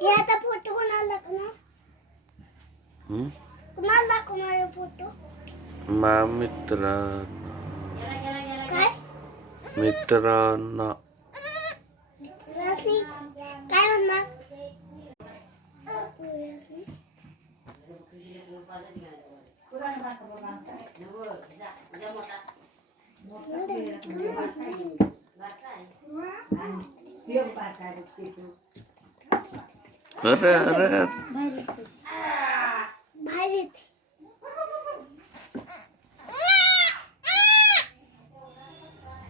याचा फोटो कोणाला दाखवणार? कोणाला दाखवणार फोटो? मित्रांना. काय मित्रांना. काय म्हणणार? अरे अरे अरे भाजी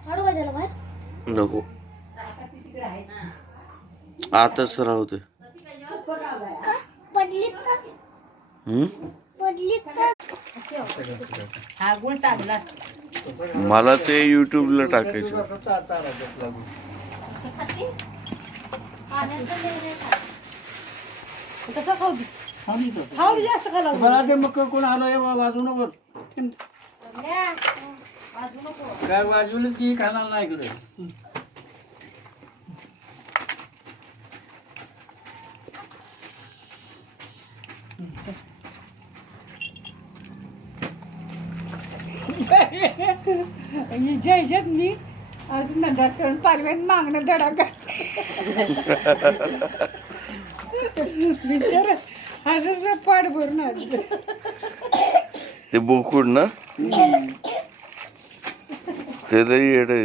काढू का त्याला बाहेर? नको आताच राहू दे. का? पडली तर हा गुळ टाकला मला ते युट्यूबला टाकायचं. कसं खाऊ दे खाऊ दे जास्त खाला मला ते मग कोण आलं वाजू नको काय वाजवलं की खाणार नाही इकडे. जयशत मी असं नंतर पालव्यात मागणं धडा कर विचार असं पाठ भरून असं ते बोकुड ना ते लई येडं आहे.